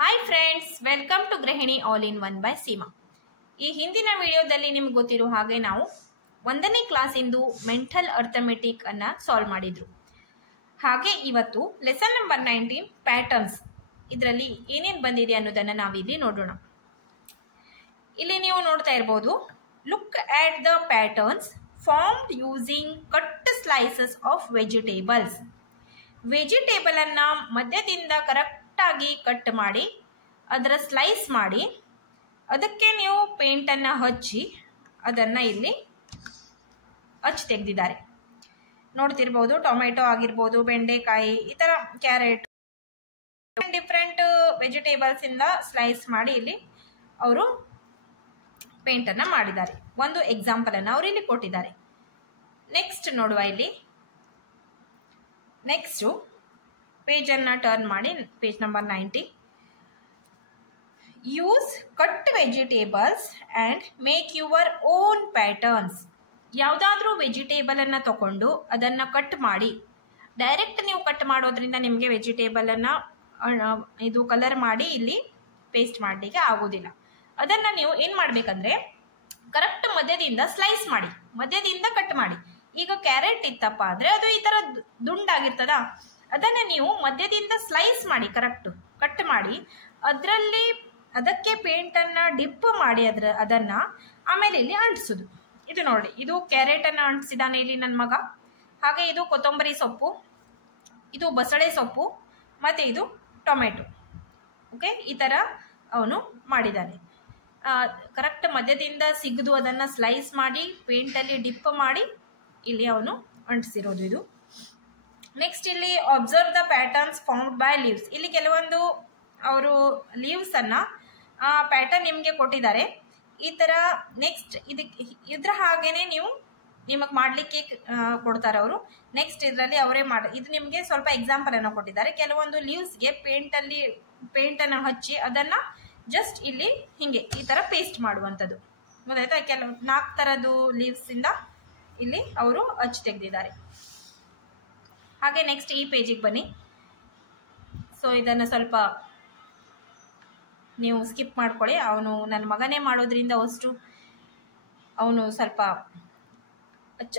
Hi friends, welcome to ಗೃಹಿಣಿ all in one by Seema. ಈ ಹಿಂದಿನ ವಿಡಿಯೋದಲ್ಲಿ ನಿಮ್ಗೆ ಗೊತ್ತಿರೋ ಹಾಗೆ ನಾವು 1ನೇ ಕ್ಲಾಸಿಂದು ಮೆಂಟಲ್ ಅರ್ಥಮೆಟಿಕ್ ಅನ್ನ ಸಾಲ್ವ್ ಮಾಡಿದ್ರು. ಹಾಗೆ ಇವತ್ತು ಲೆಸನ್ ನಂಬರ್ 19 ಪ್ಯಾಟರ್ನ್ಸ್, ಇದರಲ್ಲಿ ಏನೇನು ಬಂದಿದೆ ಅನ್ನೋದನ್ನ ನಾವಿಲ್ಲಿ ನೋಡೋಣ. ಇಲ್ಲಿ ನೀವು ನೋಡ್ತಾ ಇರಬಹುದು, look at the patterns formed using cut slices of vegetables. Vegetable ಅನ್ನ ಮಧ್ಯದಿಂದ ಕರೆಕ್ಟ್ ಆಗಿ ಕಟ್ ಮಾಡಿ ಅದರ ಸ್ಲೈಸ್ ಮಾಡಿ ಅದಕ್ಕೆ ನೀವು ಪೇಂಟ್ ಅನ್ನ ಹಚ್ಚಿ ಅದನ್ನ ಇಲ್ಲಿ ಹಚ್ಚಿ ತೆಗೆದಿದ್ದಾರೆ. ನೋಡ್ತಿರ್ಬಹುದು, ಟೊಮೆಟೊ ಆಗಿರ್ಬೋದು, ಬೆಂಡೆಕಾಯಿ, ಈ ತರ ಕ್ಯಾರೆಟ್, ಡಿಫ್ರೆಂಟ್ ವೆಜಿಟೇಬಲ್ಸ್ ಇಂದ ಸ್ಲೈಸ್ ಮಾಡಿ ಇಲ್ಲಿ ಅವರು ಪೇಂಟ್ ಅನ್ನ ಮಾಡಿದ್ದಾರೆ. ಒಂದು ಎಕ್ಸಾಂಪಲ್ ಅನ್ನ ಅವರು ಇಲ್ಲಿ ಕೊಟ್ಟಿದ್ದಾರೆ. ನೆಕ್ಸ್ಟ್ ನೋಡುವ, ಇಲ್ಲಿ ನೆಕ್ಸ್ಟ್ ಪೇಜ್ ಅನ್ನ ಟರ್ನ್ ಮಾಡಿ, page number 90. Use cut vegetables and make your own patterns. ಯಾವುದಾದ್ರೂ ವೆಜಿಟೇಬಲ್ ಅನ್ನ ತಗೊಂಡು ಅದನ್ನ ಕಟ್ ಮಾಡಿ, ಡೈರೆಕ್ಟ್ ನೀವು ಕಟ್ ಮಾಡೋದ್ರಿಂದ ನಿಮಗೆ ವೆಜಿಟೇಬಲ್ ಅನ್ನ ಇದು ಕಲರ್ ಮಾಡಿ ಇಲ್ಲಿ ಪೇಸ್ಟ್ ಮಾಡಲಿಕ್ಕೆ ಆಗೋದಿಲ್ಲ. ಅದನ್ನ ನೀವು ಏನ್ ಮಾಡ್ಬೇಕಂದ್ರೆ ಕರೆಕ್ಟ್ ಮಧ್ಯದಿಂದ ಸ್ಲೈಸ್ ಮಾಡಿ, ಮಧ್ಯದಿಂದ ಕಟ್ ಮಾಡಿ. ಈಗ ಕ್ಯಾರೆಟ್ ಇತ್ತಪ್ಪ ಅಂದ್ರೆ ಅದು ಈ ತರ ದುಂಡಾಗಿರ್ತದ, ಅದನ್ನ ನೀವು ಮಧ್ಯದಿಂದ ಸ್ಲೈಸ್ ಮಾಡಿ, ಕರೆಕ್ಟ್ ಕಟ್ ಮಾಡಿ ಅದಕ್ಕೆ ಪೇಂಟ್ ಅನ್ನ ಡಿಪ್ ಮಾಡಿ ಅದನ್ನ ಆಮೇಲೆ ಇಲ್ಲಿ ಅಂಟಿಸುದು. ಇದು ನೋಡಿ, ಇದು ಕ್ಯಾರೆಟ್ ಅನ್ನ ಅಂಟಿಸಿದಾನೆ ಇಲ್ಲಿ ನನ್ನ ಮಗ. ಹಾಗೆ ಇದು ಕೊತ್ತಂಬರಿ ಸೊಪ್ಪು, ಇದು ಬಸಳೆ ಸೊಪ್ಪು, ಮತ್ತೆ ಇದು ಟೊಮೆಟೊ. ಓಕೆ, ಈ ತರ ಅವನು ಮಾಡಿದ್ದಾನೆ. ಕರೆಕ್ಟ್ ಮಧ್ಯದಿಂದ ಸಿಗದು ಅದನ್ನ ಸ್ಲೈಸ್ ಮಾಡಿ ಪೇಂಟ್ ಅಲ್ಲಿ ಡಿಪ್ ಮಾಡಿ ಇಲ್ಲಿ ಅವನು ಅಂಟಿಸಿರೋದು ಇದು. ನೆಕ್ಸ್ಟ್ ಇಲ್ಲಿ observe the patterns formed by leaves. ಇಲ್ಲಿ ಕೆಲವೊಂದು ಅವರು ಲೀವ್ಸ್ ಅನ್ನ ಪ್ಯಾಟರ್ನ್ ನಿಮ್ಗೆ ಕೊಟ್ಟಿದ್ದಾರೆ ಈ ತರ. ನೆಕ್ಸ್ಟ್ ಇದ್ರ ಹಾಗೇನೆ ನೀವು ನಿಮಗ್ ಮಾಡ್ಲಿಕ್ಕೆ ಕೊಡ್ತಾರೆ ಅವರು. ನೆಕ್ಸ್ಟ್ ಇದರಲ್ಲಿ ಅವರೇ ಇದು ನಿಮ್ಗೆ ಸ್ವಲ್ಪ ಎಕ್ಸಾಂಪಲ್ ಅನ್ನ ಕೊಟ್ಟಿದ್ದಾರೆ. ಕೆಲವೊಂದು ಲೀವ್ಸ್ಗೆ ಪೇಂಟ್ ಅನ್ನ ಹಚ್ಚಿ ಅದನ್ನ ಜಸ್ಟ್ ಇಲ್ಲಿ ಹಿಂಗೆ ಈ ತರ ಪೇಸ್ಟ್ ಮಾಡುವಂಥದ್ದು ಗೊತ್ತಾಯ್ತಾ. ಕೆಲವು 4 ತರದ್ದು ಲೀವ್ಸ್ ಇಂದ ಇಲ್ಲಿ ಅವರು ಹಚ್ಚಿ ತೆಗೆದಿದ್ದಾರೆ. ಹಾಗೆ ನೆಕ್ಸ್ಟ್ ಈ ಪೇಜಿಗೆ ಬನ್ನಿ. ಸೊ ಇದನ್ನ ಸ್ವಲ್ಪ ನೀವು ಸ್ಕಿಪ್ ಮಾಡ್ಕೊಳ್ಳಿ. ಅವನು ನನ್ನ ಮಗನೇ ಮಾಡೋದ್ರಿಂದ ಅಷ್ಟು ಅವನು ಸ್ವಲ್ಪ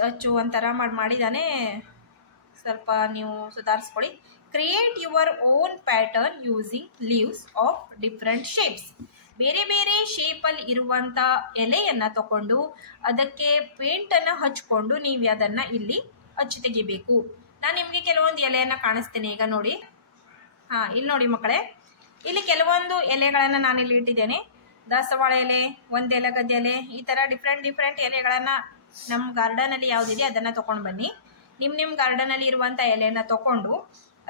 ಅಚ್ಚು ಒಂಥರ ಮಾಡಿದಾನೆ, ಸ್ವಲ್ಪ ನೀವು ಸುಧಾರಿಸ್ಕೊಳ್ಳಿ. Create your own pattern using leaves of different shapes. ಬೇರೆ ಬೇರೆ ಶೇಪಲ್ಲಿ ಇರುವಂತ ಎಲೆಯನ್ನ ತಕೊಂಡು ಅದಕ್ಕೆ ಪೇಂಟ್ ಅನ್ನ ಹಚ್ಕೊಂಡು ನೀವು ಅದನ್ನ ಇಲ್ಲಿ ಹಚ್ಚಿ ತೆಗಿಬೇಕು. ನಾನು ನಿಮ್ಗೆ ಕೆಲವೊಂದು ಎಲೆಯನ್ನ ಕಾಣಿಸ್ತೇನೆ ಈಗ ನೋಡಿ. ಇಲ್ಲಿ ನೋಡಿ ಮಕ್ಕಳೇ, ಇಲ್ಲಿ ಕೆಲವೊಂದು ಎಲೆಗಳನ್ನ ನಾನು ಇಲ್ಲಿ ಇಟ್ಟಿದ್ದೇನೆ. ದಾಸವಾಳ ಎಲೆ, ಒಂದ್ ಎಲೆಗದ್ದೆ ಎಲೆ, ಈ ತರ ಡಿಫ್ರೆಂಟ್ ಎಲೆಗಳನ್ನ ನಮ್ಮ ಗಾರ್ಡನ್ ಅಲ್ಲಿ ಯಾವ್ದಿದೆ ಅದನ್ನ ತಕೊಂಡ್ ಬನ್ನಿ. ನಿಮ್ ಗಾರ್ಡನ್ ಅಲ್ಲಿ ಇರುವಂತ ಎಲೆಯನ್ನ ತಕೊಂಡು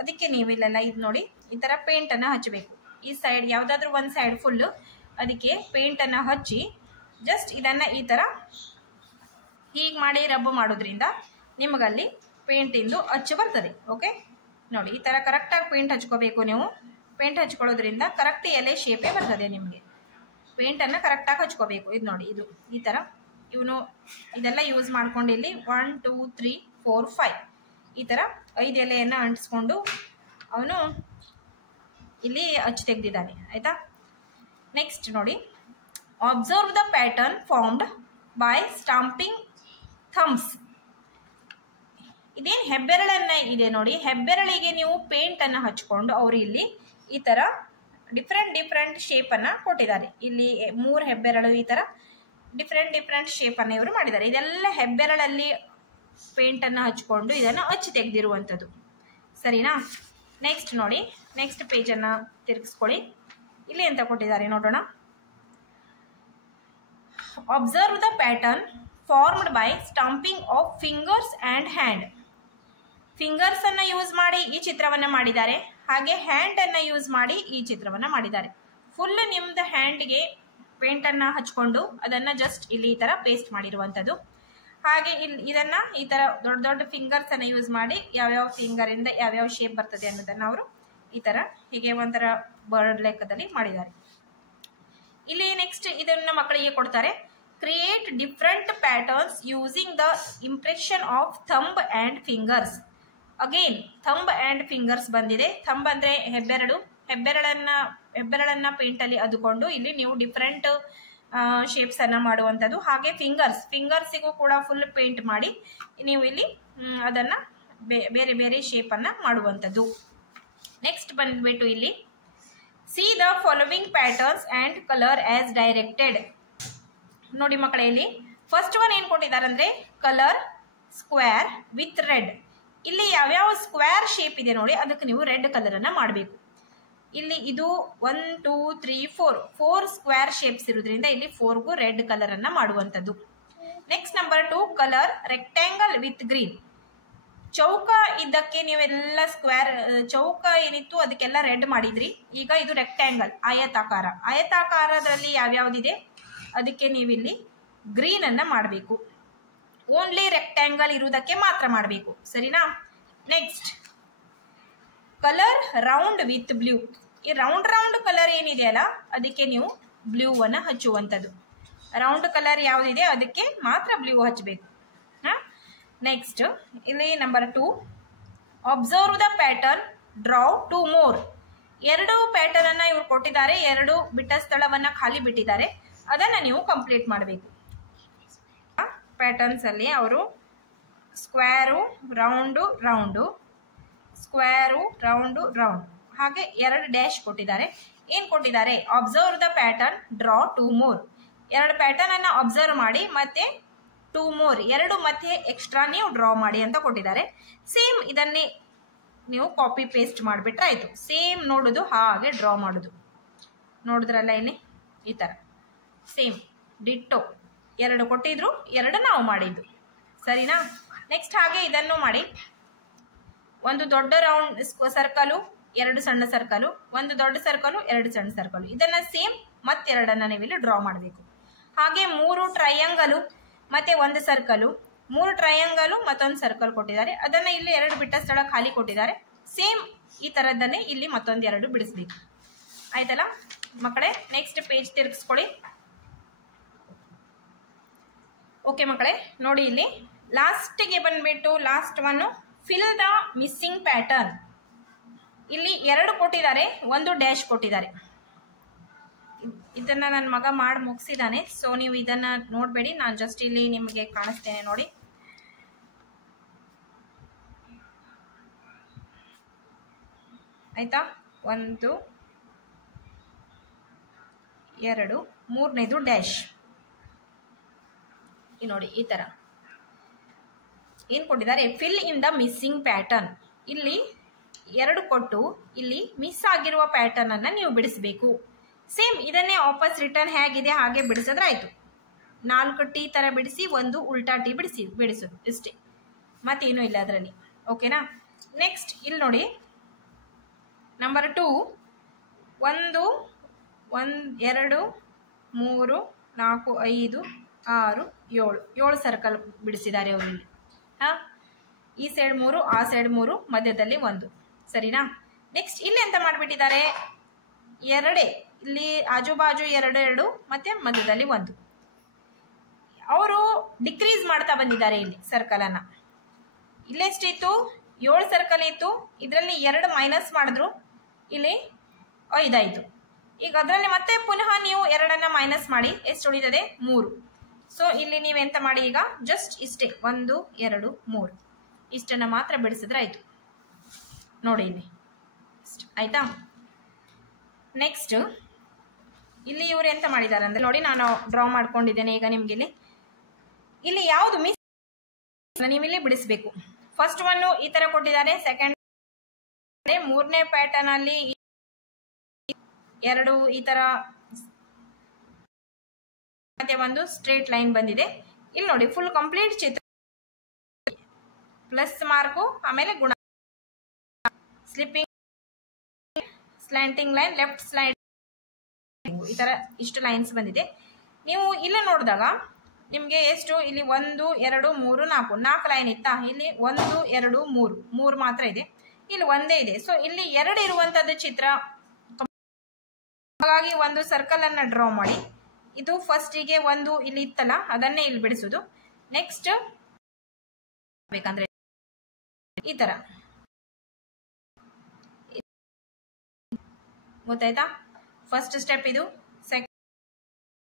ಅದಕ್ಕೆ ನೀವು ಇಲ್ಲೆಲ್ಲ ಇದು ನೋಡಿ ಈ ತರ ಪೇಂಟ್ ಅನ್ನ ಹಚ್ಚಬೇಕು. ಈ ಸೈಡ್ ಯಾವ್ದಾದ್ರು ಒಂದ್ ಸೈಡ್ ಫುಲ್ ಅದಕ್ಕೆ ಪೇಂಟ್ ಅನ್ನ ಹಚ್ಚಿ ಜಸ್ಟ್ ಇದನ್ನ ಈ ತರ ಹೀಗೆ ಮಾಡಿ ರಬ್ ಮಾಡೋದ್ರಿಂದ ನಿಮಗಲ್ಲಿ ಪೇಂಟ್ ಇಂದು ಅಚ್ಚು ಬರ್ತದೆ. ಓಕೆ ನೋಡಿ, ಈ ತರ ಕರೆಕ್ಟ್ ಆಗಿ ಪೇಂಟ್ ಹಚ್ಕೋಬೇಕು. ನೀವು ಪೇಂಟ್ ಹಚ್ಕೊಳ್ಳೋದ್ರಿಂದ ಕರೆಕ್ಟ್ ಎಲೆ ಶೇಪೇ ಬರ್ತದೆ ನಿಮ್ಗೆ. ಪೇಂಟ್ ಅನ್ನ ಕರೆಕ್ಟ್ ಆಗಿ ಹಚ್ಕೋಬೇಕು. ಇದು ನೋಡಿ, ಇದು ಈ ತರ ಇವನು ಇದೆಲ್ಲ ಯೂಸ್ ಮಾಡ್ಕೊಂಡು ಇಲ್ಲಿ 1 2 3 4 5 ಈ ತರ 5 ಎಲೆಯನ್ನ ಅಂಟಿಸ್ಕೊಂಡು ಅವನು ಇಲ್ಲಿ ಹಚ್ಚಿ ತೆಗೆದಿದ್ದಾನೆ. ಆಯ್ತಾ. ನೆಕ್ಸ್ಟ್ ನೋಡಿ, observe the pattern formed by stamping thumbs. ಇದೇನು ಹೆಬ್ಬೆರಳನ್ನ ಇದೆ ನೋಡಿ, ಹೆಬ್ಬೆರಳಿಗೆ ನೀವು ಪೇಂಟ್ ಅನ್ನ ಹಚ್ಕೊಂಡು ಅವರು ಇಲ್ಲಿ ಈ ತರ ಡಿಫ್ರೆಂಟ್ ಶೇಪ್ ಅನ್ನ ಕೊಟ್ಟಿದ್ದಾರೆ. ಇಲ್ಲಿ 3 ಹೆಬ್ಬೆರಳು ಈ ತರ ಡಿಫ್ರೆಂಟ್ ಶೇಪ್ ಅನ್ನ ಇವರು ಮಾಡಿದ್ದಾರೆ. ಇದೆಲ್ಲ ಹೆಬ್ಬೆರಳಲ್ಲಿ ಪೇಂಟ್ ಅನ್ನ ಹಚ್ಕೊಂಡು ಇದನ್ನ ಹಚ್ಚಿ ತೆಗೆದಿರುವಂಥದ್ದು, ಸರಿನಾ. ನೆಕ್ಸ್ಟ್ ನೋಡಿ, ನೆಕ್ಸ್ಟ್ ಪೇಜ್ ಅನ್ನ ತಿರುಗಿಸ್ಕೊಳ್ಳಿ. ಇಲ್ಲಿ ಎಂತ ಕೊಟ್ಟಿದ್ದಾರೆ ನೋಡೋಣ. Observe the pattern formed by stamping of fingers and hand. Fingers ಅನ್ನ ಯೂಸ್ ಮಾಡಿ ಈ ಚಿತ್ರವನ್ನ ಮಾಡಿದ್ದಾರೆ, ಹಾಗೆ ಹ್ಯಾಂಡ್ ಅನ್ನ ಯೂಸ್ ಮಾಡಿ ಈ ಚಿತ್ರವನ್ನ ಮಾಡಿದ್ದಾರೆ. ಫುಲ್ ನಿಮ್ದು ಹ್ಯಾಂಡ್ಗೆ ಪೇಂಟ್ ಅನ್ನ ಹಚ್ಕೊಂಡು ಅದನ್ನ ಜಸ್ಟ್ ಇಲ್ಲಿ ಈ ತರ ಪೇಸ್ಟ್ ಮಾಡಿರುವಂತದ್ದು. ಹಾಗೆ ಇದನ್ನ ಈ ತರ ದೊಡ್ಡ ಫಿಂಗರ್ಸ್ ಅನ್ನ ಯೂಸ್ ಮಾಡಿ ಯಾವ್ಯಾವ ಫಿಂಗರ್ ಇಂದ ಯಾವ್ಯಾವ ಶೇಪ್ ಬರ್ತದೆ ಅನ್ನೋದನ್ನ ಅವರು ಈ ತರ ಹೀಗೆ ಒಂಥರ ಬರ್ಡ್ ಲೆಕ್ಕದಲ್ಲಿ ಮಾಡಿದ್ದಾರೆ. ಇಲ್ಲಿ ನೆಕ್ಸ್ಟ್ ಇದನ್ನ ಮಕ್ಕಳಿಗೆ ಕೊಡ್ತಾರೆ. Create different patterns using the impression of thumb and fingers. Again thumb and fingers ಬಂದಿದೆ. ಥಂಬ್ ಅಂದ್ರೆ ಹೆಬ್ಬೆರಳು, ಹೆಬ್ಬೆರಳನ್ನ ಪೇಂಟ್ ಅಲ್ಲಿ ಅದ್ಕೊಂಡು ಇಲ್ಲಿ ನೀವು ಡಿಫ್ರೆಂಟ್ ಶೇಪ್ಸ್ ಅನ್ನ ಮಾಡುವಂಥದ್ದು. ಹಾಗೆ ಫಿಂಗರ್ಸಿಗೂ ಕೂಡ ಫುಲ್ ಪೇಂಟ್ ಮಾಡಿ ನೀವು ಇಲ್ಲಿ ಅದನ್ನ ಬೇರೆ ಬೇರೆ ಶೇಪ್ ಅನ್ನ ಮಾಡುವಂಥದ್ದು. ನೆಕ್ಸ್ಟ್ ಬಂದ್ಬಿಟ್ಟು ಇಲ್ಲಿ C the following patterns and colour as directed. ನೋಡಿ ಮಕ್ಕಳೇ, ಇಲ್ಲಿ ಫಸ್ಟ್ ಒನ್ ಏನ್ ಕೊಟ್ಟಿದ್ದಾರೆ ಅಂದ್ರೆ ಕಲರ್ ಸ್ಕ್ವೇರ್ ವಿತ್ ರೆಡ್. ಇಲ್ಲಿ ಯಾವ್ಯಾವ ಸ್ಕ್ವೇರ್ ಶೇಪ್ ಇದೆ ನೋಡಿ ಅದಕ್ಕೆ ನೀವು ರೆಡ್ ಕಲರ್ ಅನ್ನ ಮಾಡಬೇಕು. ಇಲ್ಲಿ ಇದು 1 2 3 4 ಸ್ಕ್ವೇರ್ ಶೇಪ್ಸ್ ಇರೋದ್ರಿಂದ ಇಲ್ಲಿ 4ಗೂ ರೆಡ್ ಕಲರ್ ಅನ್ನ ಮಾಡುವಂಥದ್ದು. Next number 2 colour rectangle with green. ಚೌಕ ಇದ್ದಕ್ಕೆ ನೀವೆಲ್ಲ ಸ್ಕ್ವೇರ್ ಚೌಕ ಏನಿತ್ತು ಅದಕ್ಕೆಲ್ಲ ರೆಡ್ ಮಾಡಿದ್ರಿ. ಈಗ ಇದು ರೆಕ್ಟ್ಯಾಂಗಲ್ ಆಯತಾಕಾರದಲ್ಲಿ ಯಾವ್ಯಾವ್ದಿದೆ ಅದಕ್ಕೆ ನೀವಿಲ್ಲಿ ಗ್ರೀನ್ ಅನ್ನ ಮಾಡಬೇಕು. ಓನ್ಲಿ ರೆಕ್ಟ್ಯಾಂಗಲ್ ಇರುವುದಕ್ಕೆ ಮಾತ್ರ ಮಾಡಬೇಕು, ಸರಿನಾ? Next colour round with blue. ಈ ರೌಂಡ್ ಕಲರ್ ಏನಿದೆಯಲ್ಲ ಅದಕ್ಕೆ ನೀವು ಬ್ಲೂ ಅನ್ನ ಹಚ್ಚುವಂಥದ್ದು. ರೌಂಡ್ ಕಲರ್ ಯಾವ್ದಿದೆ ಅದಕ್ಕೆ ಮಾತ್ರ ಬ್ಲೂ ಹಚ್ಚಬೇಕು. ನೆಕ್ಸ್ಟ್ ಇಲ್ಲಿ number 2 observe the pattern, draw 2 more. 2 pattern ಅನ್ನ ಇವ್ರು ಕೊಟ್ಟಿದ್ದಾರೆ, 2 ಬಿಟ್ಟ ಸ್ಥಳವನ್ನ ಖಾಲಿ ಬಿಟ್ಟಿದ್ದಾರೆ, ಅದನ್ನ ನೀವು ಕಂಪ್ಲೀಟ್ ಮಾಡಬೇಕು. ಪ್ಯಾಟರ್ನ್ಸ್ ಅಲ್ಲಿ ಅವರು ಸ್ಕ್ವೇರು ರೌಂಡು ಸ್ಕ್ವೇರು ರೌಂಡ್ ಹಾಗೆ 2 ಡ್ಯಾಶ್ ಕೊಟ್ಟಿದ್ದಾರೆ. ಏನ್ ಕೊಟ್ಟಿದ್ದಾರೆ? Observe the pattern, draw 2 more. 2 pattern ಅನ್ನ ಅಬ್ಸರ್ವ್ ಮಾಡಿ ಮತ್ತೆ 2 more 2 ಮತ್ತೆ ಎಕ್ಸ್ಟ್ರಾ ನೀವು ಡ್ರಾ ಮಾಡಿ ಅಂತ ಕೊಟ್ಟಿದ್ದಾರೆ. ಸೇಮ್ ಇದನ್ನೇ ನೀವು ಕಾಪಿ ಪೇಸ್ಟ್ ಮಾಡಿಬಿಟ್ರೆ ಆಯ್ತು. ಸೇಮ್ ನೋಡುದು ಹಾಗೆ ಡ್ರಾ ಮಾಡುದು. ನೋಡಿದ್ರಲ್ಲ ಇಲ್ಲಿ ಈ ತರ ಸೇಮ್ ಡಿಟ್ಟೋ 2 ಕೊಟ್ಟಿದ್ರು, 2 ನಾವು ಮಾಡಿದ್ದು, ಸರಿನಾ? ನೆಕ್ಸ್ಟ್ ಹಾಗೆ ಇದನ್ನು ಮಾಡಿ. ಒಂದು ದೊಡ್ಡ ರೌಂಡ್ ಸರ್ಕಲು, 2 ಸಣ್ಣ ಸರ್ಕಲು, ಒಂದು ದೊಡ್ಡ ಸರ್ಕಲು, 2 ಸಣ್ಣ ಸರ್ಕಲು. ಇದನ್ನ ಸೇಮ್ ಮತ್ತೆ 2ಅನ್ನ ನೀವಿಲ್ಲಿ ಡ್ರಾ ಮಾಡಬೇಕು. ಹಾಗೆ 3 ಟ್ರಯಾಂಗಲು ಮತ್ತೆ 1 ಸರ್ಕಲು, 3 ಟ್ರಯಾಂಗಲು ಮತ್ತೊಂದು ಸರ್ಕಲ್ ಕೊಟ್ಟಿದ್ದಾರೆ. ಅದನ್ನ ಇಲ್ಲಿ 2 ಬಿಟ್ಟ ಸ್ಥಳ ಖಾಲಿ ಕೊಟ್ಟಿದ್ದಾರೆ. ಸೇಮ್ ಈ ತರದನ್ನೇ ಇಲ್ಲಿ ಮತ್ತೊಂದು 2 ಬಿಡಿಸ್ಬೇಕು. ಆಯ್ತಲ್ಲ ಮಕ್ಕಳೇ? Next page ತಿರುಗಿಸ್ಕೊಳ್ಳಿ. ಓಕೆ ಮಕ್ಕಳೇ, ನೋಡಿ ಇಲ್ಲಿ ಲಾಸ್ಟ್ಗೆ ಬಂದ್ಬಿಟ್ಟು last one fill the missing pattern. ಇಲ್ಲಿ 2 ಕೊಟ್ಟಿದ್ದಾರೆ, 1 ಡ್ಯಾಶ್ ಕೊಟ್ಟಿದ್ದಾರೆ. ಇದನ್ನ ನನ್ನ ಮಗ ಮಾಡಿ ಮುಗಿಸಿದಾನೆ, ಸೊ ನೀವು ಇದನ್ನ ನೋಡ್ಬೇಡಿ, ನಾನು ಜಸ್ಟ್ ಇಲ್ಲಿ ನಿಮಗೆ ಕಾಣಿಸ್ತೇನೆ ನೋಡಿ. ಆಯ್ತಾ? 1 2 ಮೂರನೇದು ಡ್ಯಾಶ್. ನೋಡಿ ಈ ತರ ಏನ್ ಕೊಟ್ಟಿದ್ದಾರೆ? Fill in the missing pattern. ಇಲ್ಲಿ 2 ಕೊಟ್ಟು ಇಲ್ಲಿ ಮಿಸ್ ಆಗಿರುವ ಪ್ಯಾಟರ್ನ್ ಅನ್ನ ನೀವು ಬಿಡಿಸಬೇಕು. ಸೇಮ್ ಇದನ್ನೇ ವಾಪಸ್ ರಿಟರ್ನ್ ಹೇಗಿದೆ ಹಾಗೆ ಬಿಡಿಸಿದ್ರೆ ಆಯ್ತು. 4 ಟೀ ತರ ಬಿಡಿಸಿ, 1 ಉಲ್ಟಾ ಟೀ ಬಿಡಿಸು ಇಷ್ಟೇ, ಮತ್ತೇನು ಇಲ್ಲ ಅದರಲ್ಲಿ. ಓಕೆನಾ? ನೆಕ್ಸ್ಟ್ ಇಲ್ಲಿ ನೋಡಿ ನಂಬರ್ 2 1 2 3 4 5 6 7 ಸರ್ಕಲ್ ಬಿಡಿಸಿದ್ದಾರೆ ಅವರು ಇಲ್ಲಿ. ಈ ಸೈಡ್ 3, ಆ ಸೈಡ್ 3, ಮಧ್ಯದಲ್ಲಿ 1, ಸರಿನಾ? ನೆಕ್ಸ್ಟ್ ಇಲ್ಲಿ ಎಂತ ಮಾಡಿಬಿಟ್ಟಿದ್ದಾರೆ? 2 ಇಲ್ಲಿ ಆಜು ಬಾಜು 2 ಮತ್ತೆ ಮಧ್ಯದಲ್ಲಿ 1. ಅವರು ಡಿಕ್ರೀಸ್ ಮಾಡ್ತಾ ಬಂದಿದ್ದಾರೆ ಇಲ್ಲಿ ಸರ್ಕಲ್ ಅನ್ನ. ಇಲ್ಲೆಷ್ಟಿತ್ತು? 7 ಸರ್ಕಲ್ ಇತ್ತು, ಇದರಲ್ಲಿ 2 ಮೈನಸ್ ಮಾಡಿದ್ರು, ಇಲ್ಲಿ 5 ಆಯ್ತು. ಈಗ ಅದರಲ್ಲಿ ಮತ್ತೆ ಪುನಃ ನೀವು 2ಅನ್ನ ಮೈನಸ್ ಮಾಡಿ ಎಷ್ಟು ಉಳಿತದೆ? 3. ಸೊ ಇಲ್ಲಿ ನೀವೆಂತ ಮಾಡಿ ಈಗ ಜಸ್ಟ್ ಇಷ್ಟೇ 1 2 3 ಇಷ್ಟನ್ನ ಮಾತ್ರ ಬಿಡಿಸಿದ್ರೆ ಆಯ್ತು. ನೋಡಿ ಇಲ್ಲಿ ಆಯ್ತಾ? ನೆಕ್ಸ್ಟ್ ಇಲ್ಲಿ ಇವ್ರು ಎಂತ ಮಾಡಿದ್ದಾರೆ ಅಂದ್ರೆ ನೋಡಿ, ನಾನು ಡ್ರಾ ಮಾಡ್ಕೊಂಡಿದ್ದೇನೆ ಈಗ ನಿಮ್ಗೆ. ಇಲ್ಲಿ ಯಾವ್ದು ಮಿಸ್ ನೀವಿಲ್ಲಿ ಬಿಡಿಸ್ಬೇಕು. ಫಸ್ಟ್ ಒನ್ ಈ ತರ ಕೊಟ್ಟಿದ್ದಾರೆ, ಸೆಕೆಂಡ್ 3ನೇ ಪ್ಯಾಟರ್ನ್ ಅಲ್ಲಿ 2 ಈ ತರ ಮತ್ತೆ 1 ಸ್ಟ್ರೇಟ್ ಲೈನ್ ಬಂದಿದೆ. ಇಲ್ಲಿ ನೋಡಿ ಫುಲ್ ಕಂಪ್ಲೀಟ್ ಚಿತ್ರ, ಪ್ಲಸ್ ಮಾರ್ಕು, ಆಮೇಲೆ ಗುಣ, slipping, slanting line, left slide, ಈ ತರ ಇಷ್ಟು ಲೈನ್ಸ್ ಬಂದಿದೆ. ನೀವು ಇಲ್ಲಿ ನೋಡಿದಾಗ ನಿಮ್ಗೆ ಎಷ್ಟು? ಇಲ್ಲಿ 1 2 3 4 ಲೈನ್ ಇತ್ತಾ? ಇಲ್ಲಿ 1 2 3 ಮಾತ್ರ ಇದೆ, ಇಲ್ಲಿ ಒಂದೇ ಇದೆ. ಸೊ ಇಲ್ಲಿ 2 ಇರುವಂತದ್ದು ಚಿತ್ರ. ಹಾಗಾಗಿ 1 ಸರ್ಕಲ್ ಅನ್ನ ಡ್ರಾ ಮಾಡಿ. ಇದು ಫಸ್ಟಿಗೆ 1 ಇಲ್ಲಿ ಇತ್ತಲ್ಲ ಅದನ್ನೇ ಇಲ್ಲಿ ಬಿಡಿಸುದು. ನೆಕ್ಸ್ಟ್ ಬೇಕಂದ್ರೆ ಈ ತರ, ಗೊತ್ತಾಯ್ತಾ? ಫಸ್ಟ್ ಸ್ಟೆಪ್ ಇದು.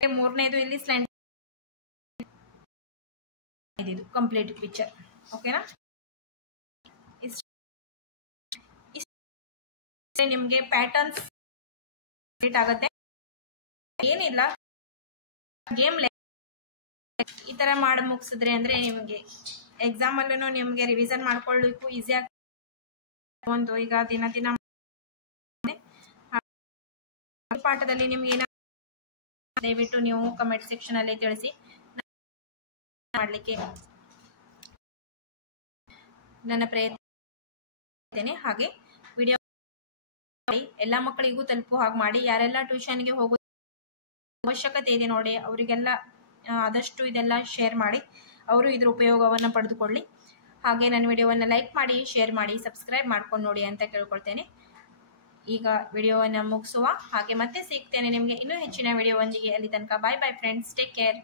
ಮೂರನೇದು ಇಲ್ಲಿ ಸ್ಲ್ಯಾಂಟ್ ಇದು ಕಂಪ್ಲೀಟ್ ಪಿಕ್ಚರ್. ಓಕೆನಾ? ನಿಮ್ಗೆ ಪ್ಯಾಟರ್ನ್ಸ್ ಆಗುತ್ತೆ. ಏನಿಲ್ಲ, ಗೇಮ್ ಈ ತರ ಮಾಡಿ ಮುಗಿಸಿದ್ರೆ ಅಂದ್ರೆ ನಿಮಗೆ ಎಕ್ಸಾಮ್ ಅಲ್ಲೂ ನಿಮ್ಗೆ ರಿವಿಷನ್ ಮಾಡ್ಕೊಳ್ಳಿಕ್ಕೂ ಈಸಿ ಆಗಿ ಒಂದು ಈಗ ದಿನ ಪಾಠದಲ್ಲಿ ನಿಮ್ಗೆ ದಯವಿಟ್ಟು ನೀವು ಕಮೆಂಟ್ ಸೆಕ್ಷನ್ ಅಲ್ಲಿ ತಿಳಿಸಿ. ಮಾಡ್ಲಿಕ್ಕೆ ನನ್ನ ಪ್ರಯತ್ನ. ಹಾಗೆ ವಿಡಿಯೋ ಎಲ್ಲ ಮಕ್ಕಳಿಗೂ ತಲುಪುವ ಹಾಗೆ ಮಾಡಿ. ಯಾರೆಲ್ಲ ಟ್ಯೂಷನ್ಗೆ ಹೋಗೋ ಅವಶ್ಯಕತೆ ಇದೆ ನೋಡಿ, ಅವರಿಗೆಲ್ಲ ಆದಷ್ಟು ಇದೆಲ್ಲ ಶೇರ್ ಮಾಡಿ, ಅವರು ಇದ್ರ ಉಪಯೋಗವನ್ನು ಪಡೆದುಕೊಳ್ಳಿ. ಹಾಗೆ ನನ್ನ ವಿಡಿಯೋವನ್ನು ಲೈಕ್ ಮಾಡಿ, ಶೇರ್ ಮಾಡಿ, ಸಬ್ಸ್ಕ್ರೈಬ್ ಮಾಡ್ಕೊಂಡು ನೋಡಿ ಅಂತ ಕೇಳ್ಕೊಳ್ತೇನೆ. ಈಗ ವಿಡಿಯೋವನ್ನು ಮುಗಿಸುವ ಹಾಗೆ ಮತ್ತೆ ಸಿಗ್ತೇನೆ ನಿಮಗೆ ಇನ್ನೂ ಹೆಚ್ಚಿನ ವಿಡಿಯೋವೊಂದಿಗೆ. ಅಲ್ಲಿ ತನಕ ಬಾಯ್ ಬಾಯ್ ಫ್ರೆಂಡ್ಸ್, ಟೇಕ್ ಕೇರ್.